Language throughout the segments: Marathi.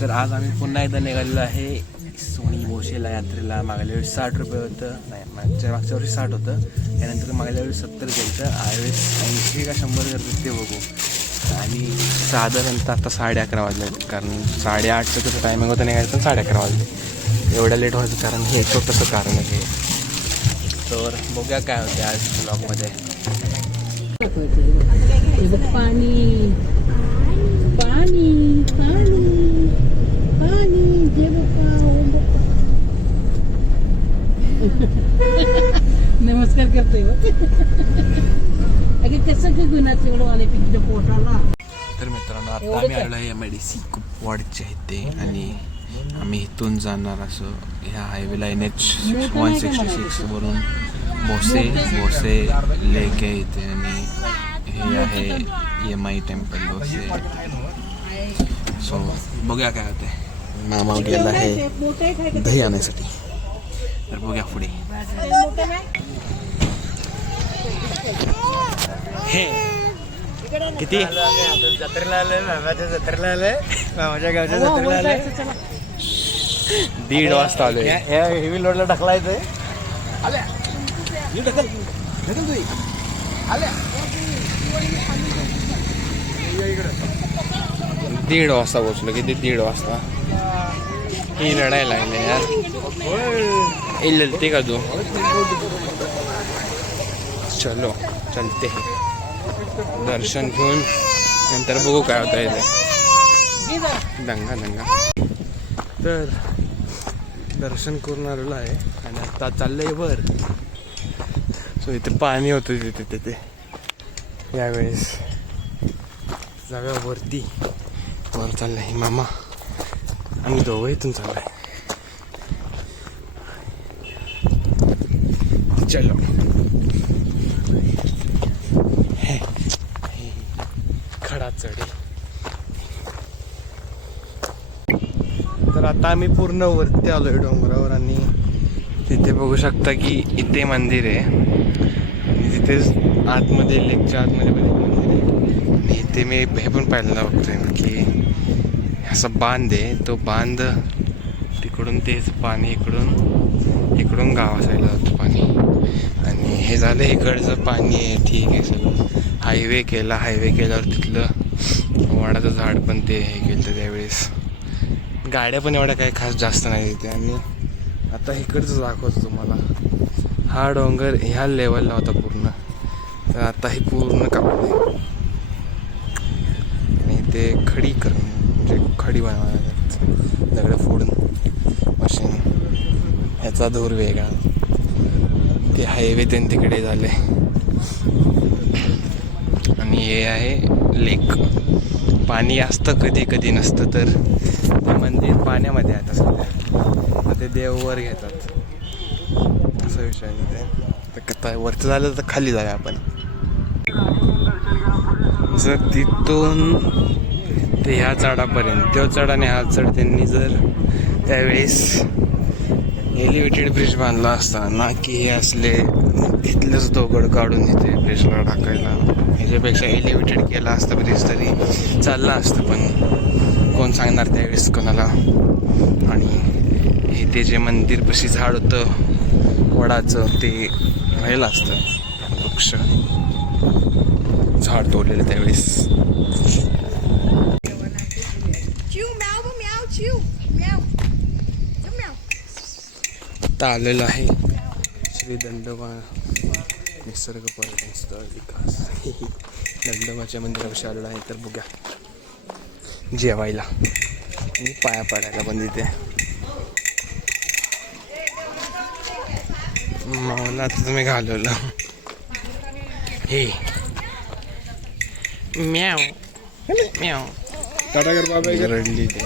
तर आज आम्ही पुन्हा एकदा निघालेलो आहे सोनी भोसेला यात्रेला. मागल्या वेळी 60 रुपये होतं, नाही मागच्या वर्षी 60 होतं, त्यानंतर मागल्या वेळी 70 केलं, यावेळेस 80 का 100 करतात ते बघू. आणि साधारणतः आता 11:30 वाजले, कारण 8:30चं कसं टायमिंग होतं निघायचं, पण 11:30 वाजले. एवढ्या लेट व्हायचं कारण हे छोटंसं कारण आहे. तर बघूया काय होते आज ब्लॉगमध्ये. पाणी पाणी पाणी पाणी जे नमस्कार करतोय अगे कसं की गुणाचं एवढं आले पिकच्या पोटाला. तर मित्रांनो आता आम्ही आलो आहे MIDC कुपवाडच्या इथे आणि आम्ही इथून जाणार असं ह्या हायवेला NH 166 वरून भोसे लेक आहे इथे आणि हे आहे MI टेम्पल भोसे. सो बघूया काय होते. मामा गेला आहे दही आणण्यासाठी, तर बघूया पुढे. हे किती जत्रेला आलोय, मामाच्या जत्रेला आलोय, मामाच्या गावच्या जत्रेला आलोय. 1:30 वाजता आलोय. हेवी लोडला ढकलायचंय. आल्या ढकल तुझी आल्या 1:30 वाजता पोचलो. किती 1:30 वाजता ही लढायला लागले यार. ललते का तू? चलो चलते दर्शन घेऊन नंतर बघू काय होतं इथे. दंगा तर दर्शन करून आलेलो आहे आणि आता चाललंय वर. सो इथे पाणी होतं तिथे यावेळेस जाव्या वरती. वर चाललंय मामा, आम्ही दोघं इथून चाललोय. चलो खडा चढे. तर आता आम्ही पूर्ण वरती आलोय डोंगरावर आणि तिथे बघू शकता की इथे मंदिर आहे आणि तिथेच आतमध्ये लेकच्या आतमध्ये पण एक मंदिर आहे. आणि इथे मी हे पण पाहिलेलं बघतोय की असं बांध आहे, तो बांध तिकडून तेच पाणी इकडून गावा साईडला जातं पाणी. आणि हे झालं इकडचं पाणी आहे, ठीक आहे सगळं. हायवे केल्यावर तिथलं वडाचं झाड पण ते हे केलं त्यावेळेस. गाड्या पण एवढ्या काही खास जास्त नाही तिथे. आणि आता इकडचं दाखवतो तुम्हाला. हा डोंगर ह्या लेवलला होता पूर्ण, तर आता हे पूर्ण कापलं आणि ते खडी म्हणजे खडी बनवायला दगड फोडून मशीन. ह्याचा धूर वेगळा. ते हायवे ते तिकडे झाले आणि हे आहे लेक. पाणी असतं कधी कधी नसतं, तर ते मंदिर पाण्यामध्ये आहे आता सध्या. तर ते देव वर घेतात असा विषय आहे तिथे. तर वरचं झालं तर खाली जाऊया आपण. जर तिथून ते ह्या चढापर्यंत तो चढ आणि हा चढ त्यांनी जर त्यावेळेस एलिव्हेटेड ब्रिज बांधला असता ना, की हे असले तिथलंच दगड काढून इथे ब्रिजला टाकायला. ह्याच्यापेक्षा एलिव्हेटेड केला असता ब्रिज तरी चालला असतं, पण कोण सांगणार त्यावेळेस कोणाला. आणि हे ते जे मंदिर पशी झाड होतं वडाचं ते राहिलं असतं, वृक्ष झाड तोडलेलं त्यावेळेस. आता आलेलं आहे श्री दंडोबा निसर्ग पर्यटन स्थळ विकास. दंडोबाच्या मंदिरापाशी आलेलं आहे. तर बघा जेवायला आणि पाया पडायला पण तिथे. मला आता तुम्ही घालवलं हे म्याव म्याव रडली ते.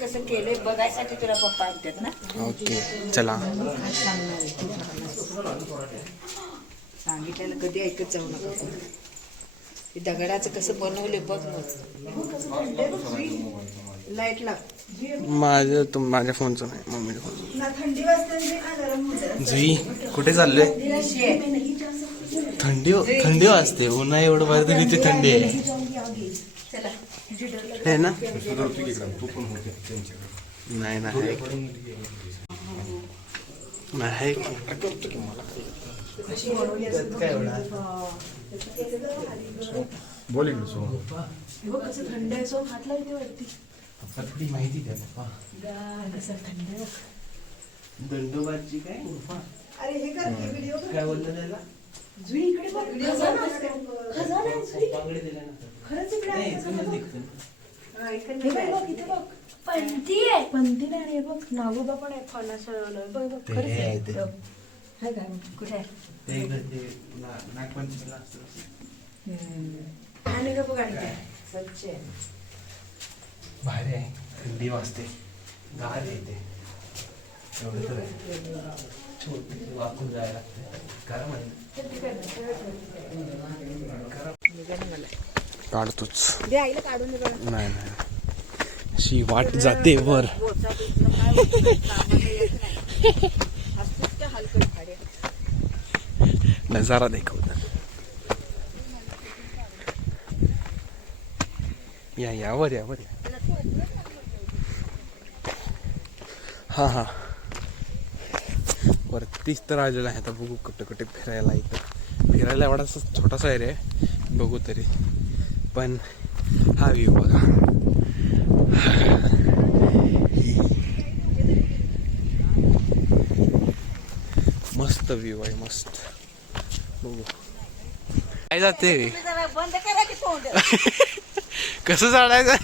कसं केलंय बघायसाठी तुला पप्पा आणतात ना. ओके चला. सांगितलेलं कधी ऐकत जाऊ नका. दगडाचं कसं बनवले बघ मग. लाईट लाव. माझ्या फोनचं नाही, मम्मीच्या फोनचं. ना थंडी वाजते ना गरम होतं. जुई कुठे चाललोय? थंडी वाजते, उन्हा एवढं बाहेर तरी इथे थंडी आहे. है ना? नाही नाही करतो की मला काय एवढा बोल इकडे सो. थंड आहे सो हात लावते वरती. थोडी माहिती द्या पप्पा. थंड आहे. दंडोबाची काय अरे हे कर व्हिडिओ काय बोललं त्याला? जुई इकडे बघ. खजाना आहे जुई. बांगडे दिल्या ना खरंच इकडे आहे नाही खजाना. दिखतं. हे बघ इथे बघ. पंती आहे. पंती नाही हे बघ. नागोबा पण आहे. फणस बघ बघ ते खरंच आहे आहे. ते. हे काय कुठे आहे? ते इकडे ते नागपंचमीला असतं. आणि बघ आणि काय स्वच्छ आहे. बाहेर आहे, थंडी वाजते, गार येते, एवढं तर आहे. छोटी वाकून जायला लागते. गरम आहे. काढतोच दे आईला काढून दे बघा. नाही अशी वाट जाते वर. नजारा देखो. या वर हा वरतीच तर आलेला आहे. आता बघू कुठे फिरायला. इथं फिरायला एवढासा छोटासा एरिया आहे, बघू तरी. पण हा व्ह्यू बघा. मस्त व्ह्यू आहे, मस्त. बघू काय जाते. बंद करा की तोंड. कसं चढायचं?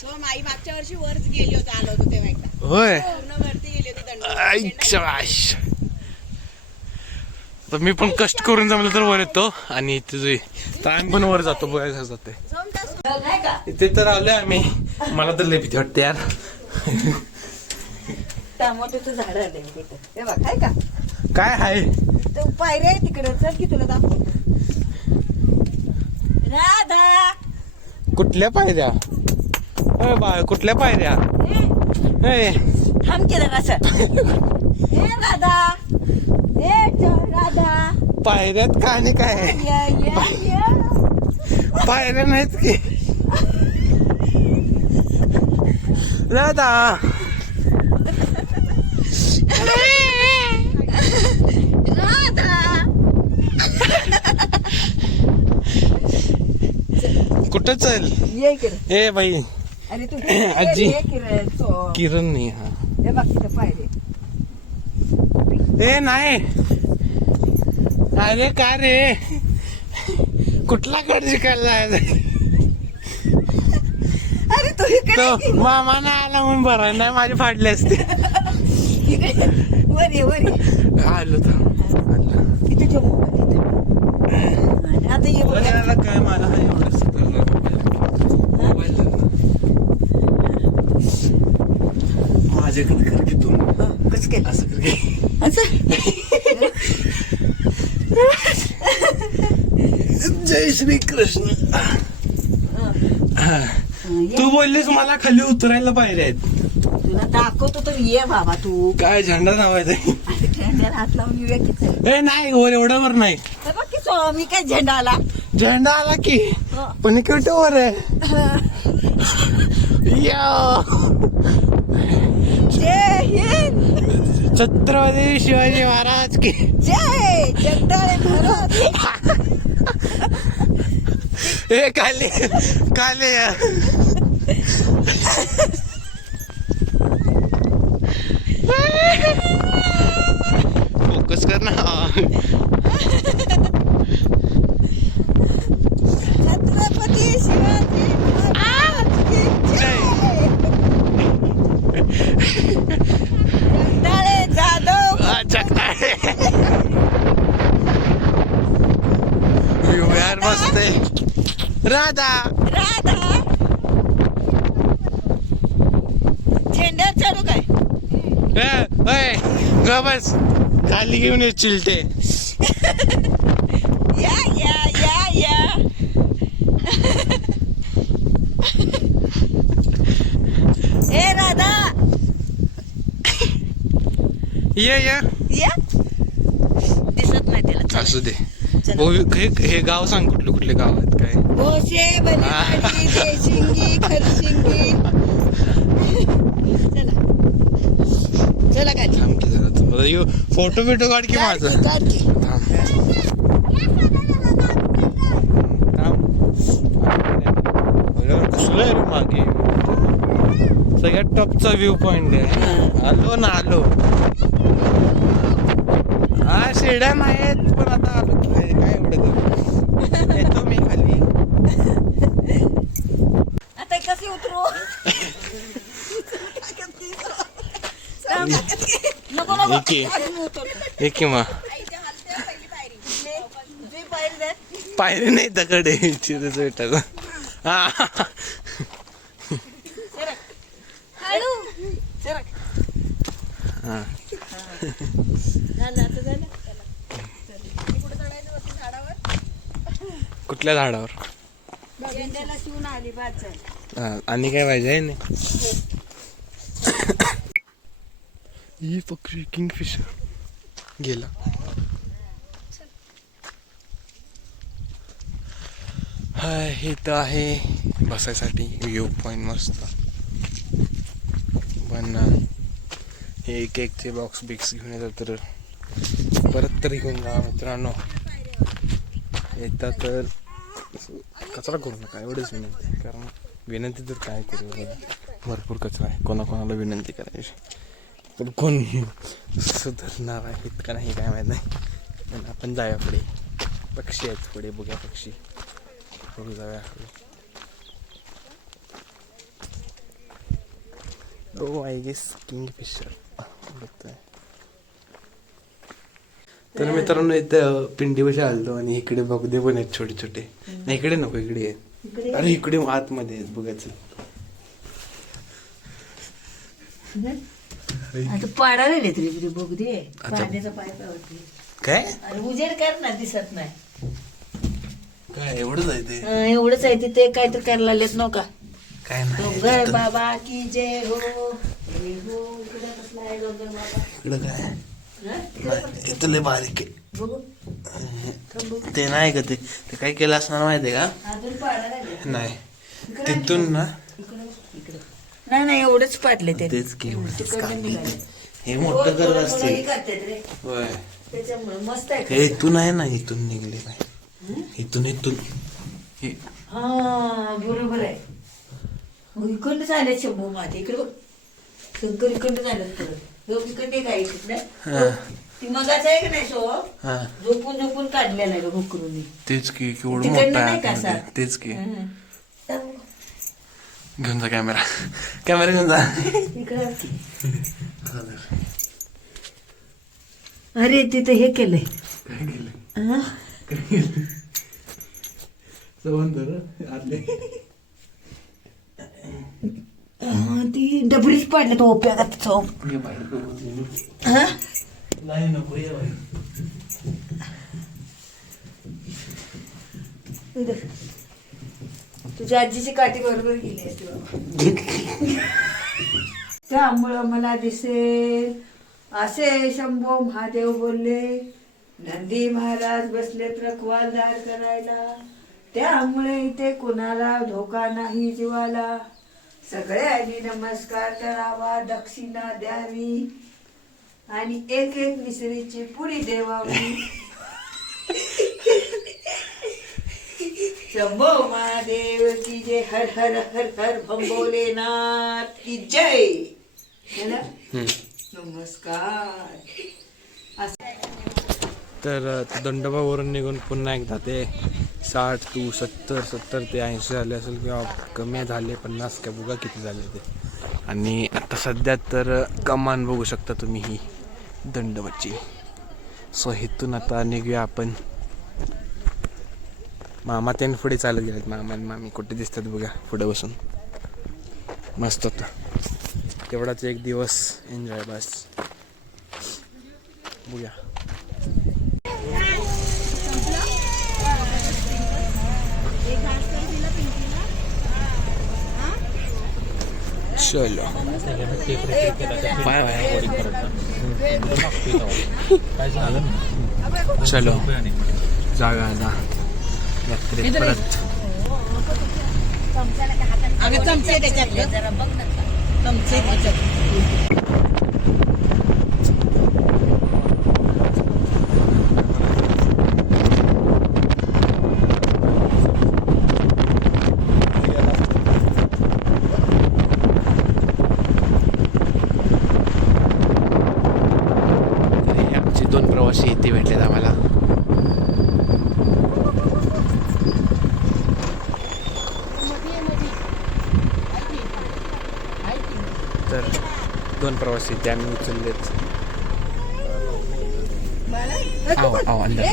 सो माई मागच्या वर्षी वरच गेली होती, आलो होतो तेव्हा एकदा. होय पूर्ण वरती गेली होती शाबाश. तर मी पण कष्ट करून जमलं तर वर येतो आणि तुझी आम्ही पण वर जातो, बघायला जाते. इथे तर आलोय आम्ही. मला तर लय भीती वाटते यार. टमाटोचं झाड आले हे बघ. आहे का काय आहे? तो पायऱ्या आहे तिकडे. चल की तुला दाखवतो. राधा कुठल्या पायऱ्या? कुठल्या पायऱ्या? ए, थांब की जरा असं. हे राधा राधा पायऱ्यात काय आणि काय? पायऱ्या नाहीत की राधा. कुठं चल? ये की रे. ए बाई अरे तू आजी. ये की रे. तो. किरण नाही. हा हे बघ तिथं पायरे. ए नाही. अरे का रे, कुठला गड शिकायला जायचं? अरे तू इकडे तो मामा ना आला म्हणून बरं नाही, माझी फाडली असते. वर ये. आलो तर किती ठेव मोबाईल इथे. आणि आता ये बघ. काय मला हा एवढंच मोबाईल माझ्याकडे कर की तू. कसं केलं असं कर की. जय श्री कृष्ण. तू बोललीस मला खाली उतरायला पाहिजे आहेत. तुला दाखवतो तर ये बाबा तू. काय झेंडा लावायचा? झेंड्याला हात लावून येऊया की चल. ए नाही, वर एवढं वर नाही. हे बघ की स्वामी काय झेंडा आला. झेंडा आला की पण कुठे वर आहे? या जय हिंद. छत्रपती शिवाजी महाराज की जय जगदाळे महाराज. ए काले फोकस कर ना. छत्रपती शिवाजी महाराज की जय. जगदाळे जाधव. यार मस्त आहे. राधा झेंडा चालू काय. ग बस खाली घेऊन ये चिलटे. या या या या. ये या दिसत नाही त्याला. असू दे. हे गाव सांग, कुठले कुठले गाव आहेत काय? भोसे, बनेवाडी, जयसिंगी, खरसिंगी. चला चला काय थांब की जरा, तुम्हाला फोटो बिटो काढ की माझा. काढ की. थांब कसलं आहे रे मागे, सगळ्यात टॉपचा व्ह्यू पॉइंट आहे. आलो ना आलो. हा शेड्या नाहीत पण आता आलो काय एवढं येतो मी खाली. आता कसे उतरू? नको नको. एक मग पायरी नाही दगडे चिरच भेटायला. हा हा कुठल्या झाडावर? आणि काय पाहिजे आहे नाही. ही पक्षी किंगफिशर गेला. हाय, हे तर आहे बसायसाठी व्ह्यू पॉइंट मस्त. पण हे केकचे बॉक्स बिक्स घेऊन येतात तर परत तरी घेऊन जा मित्रांनो. येतात तर कचरा करू नका एवढंच विनंती. कारण विनंती तर काय करू, भरपूर कचरा आहे. कोणाकोणाला विनंती करायची पण कोण सुधारणार आहेत का नाही काय माहीत नाही. पण आपण जाऊया पुढे. पक्षी आहेत पुढे, बघूया पक्षी. बघू जाऊया पुढे. आय गेस किंगफिशर बघतोय. तर मित्रांनो इथं पिंडीपाशी आलतो आणि इकडे बगदे पण आहेत छोटे छोटे. नाही इकडे नको, इकडे आहेत. अरे इकडे आतमध्ये आहेत, बघायचं. आता पाडायला तरी बघू दे. पाण्याचा पाईप काय अरे उजेड कर ना, दिसत नाही काय एवढंच आहे ते. एवढंच आहे तिथे काहीतरी करायला लागलेत नका. काय नाही डोंगर बाबा की जय हो. इकडे कसला आहे डोंगर बाबा? इकडं काय इथं लय बारीक आहे. बघू ते नाही का ते काय केलं असणार माहितीये का? अजून पाडायला नाही तिथून ना, नाही नाही एवढंच पाडले ते. तेच की तिकडनं निघाले. हे मोठं करत असते. हे करतात रे होय, त्याच्यामुळे मस्त आहे. हे इथून आहे ना, इथून निघले नाही. इथून हे हा बरोबर आहे. इकडनं झाले शंभू माझे. इकडे बघ शंकर इकडनं झालं परत. इकडे काय इकडनं ती मगाच आहे का नाही शो हा झोपून झोपून काढलेला आहे हुकरून. तेच की केवढं तिकडनं मोठं नाही का आहे असा? आतमध्ये. तेच की घेऊन जा कॅमेरा घेऊन जा. अरे तिथं हे केलंय. काय केलं? ती डबरीच पाडलं तो ओप्या का चौक. नाही नको ये बाई. तुझ्या आजीची काठी बरोबर गेली असते बाबा. त्यामुळं मला दिसेल असे शंभो महादेव बोलले. नंदी महाराज बसलेत रखवालदार करायला. त्यामुळे इथे कुणाला धोका नाही जीवाला. सगळ्यांनी नमस्कार करावा, दक्षिणा द्यावी आणि एक एक मिसरीची पुडी देवावी. शंभो महादेव की जय. हर हर हर हर भंबोलेनाथ की जय. है ना? नमस्कार. तर दंडोबावरून निघून पुन्हा एकदा ते 60 to 70 ते 80 झाले असेल किंवा कमी झाले 50 का बघा किती झाले ते. आणि आता सध्या तर कमान बघू शकता तुम्ही ही दंडोबाची. सो इथून आता निघूया आपण. मामा त्याने पुढे चालत गेलेत. मामा आणि मामी कुठे दिसतात बघा पुढे बसून. मस्त होतं तेवढाच एक दिवस एन्जॉय बस. बघूया चलो बाय बाय. चलो जागा आता यात्रेत परत. अगं चमचे त्याच्यातलं जरा बघ ना चमचे त्याच्यात. हे आमचे 2 प्रवासी इथे भेटलेत आम्हाला. तर 2 प्रवासी इथे आम्ही उचललेत. अंदर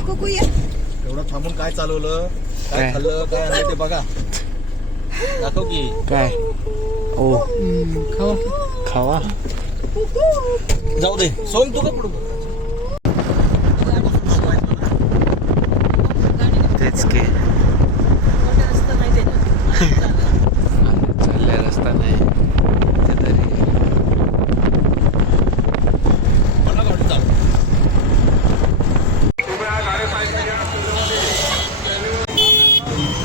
एवढं थांबून काय चालवलं, काय? काय खाल्लं, काय आणलं ते बघा. दाखव की. काय ओ खावा. जाऊ दे सोम तू का पडू. तेच की चालल्या रस्ता नाही ते तरी.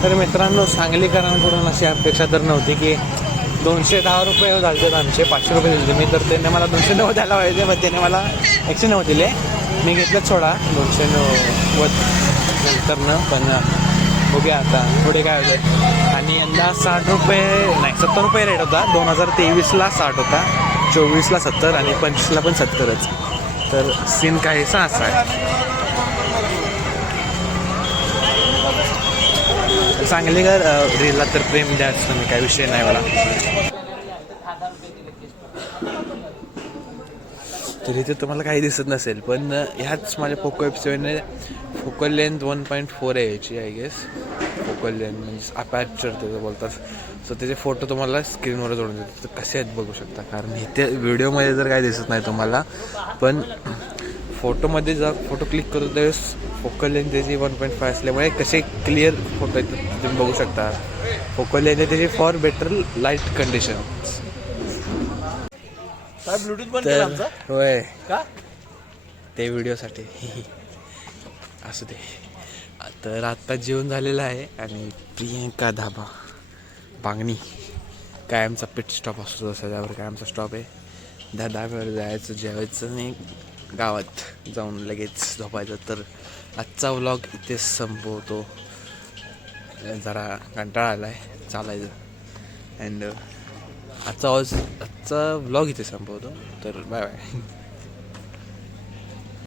तर मित्रांनो सांगलीकरांकडून अशी अपेक्षा तर नव्हती की 210 रुपये झाले आमचे. 500 रुपये दिले मी, तर त्याने मला 209 द्यायला पाहिजे, पण त्याने मला 109 दिले. मी घेतलं सोडा 290 नंतरनं, पण बघूया आता पुढे काय होतं. आणि यंदा 60 रुपये नाही 70 रुपये रेट होता. 2023ला 60 होता, 24ला 70 आणि 25ला पण 70च. तर सीन काहीसा असा आहे. सांगलीकर रीलला तर प्रेम द्यायचं तुम्ही, काय विषय नाही मला. तरी ते तुम्हाला काही दिसत नसेल, पण ह्याच माझ्या पोको एफ7ने फोकल लेंथ 1.4 आहे याची आय गेस. फोकल लेंथ म्हणजे अपॅचर त्याचं बोलतात. सो त्याचे फोटो तुम्हाला स्क्रीनवर जोडून देतात, तर कसे आहेत बघू शकता. कारण इथे व्हिडिओमध्ये तर काही दिसत नाही तुम्हाला, पण फोटोमध्ये जर फोटो क्लिक करतो त्यावेळेस फोकल लेंथ त्याची 1.5 असल्यामुळे कसे क्लिअर फोटो येतात तुम्ही बघू शकता. फोकल लेंथ आहे त्याची फॉर बेटर लाईट कंडिशन. काय ब्लूटूथ बंद केला आमचा होय का ते व्हिडिओसाठी असू दे. तर आत्ता जेवण झालेलं आहे आणि प्रियंका धाबा बांगणी कायमचा पिट स्टॉप असतो तसा, त्यावर कायमचा स्टॉप आहे. त्या धाब्यावर जायचं, जेवायचं आणि गावात जाऊन लगेच झोपायचं. तर आजचा व्लॉग इथेच संपवतो. जरा कंटाळा आला आहे चालायचं. अँड आजचा व्लॉग इथे संपवतो. तर बाय बाय.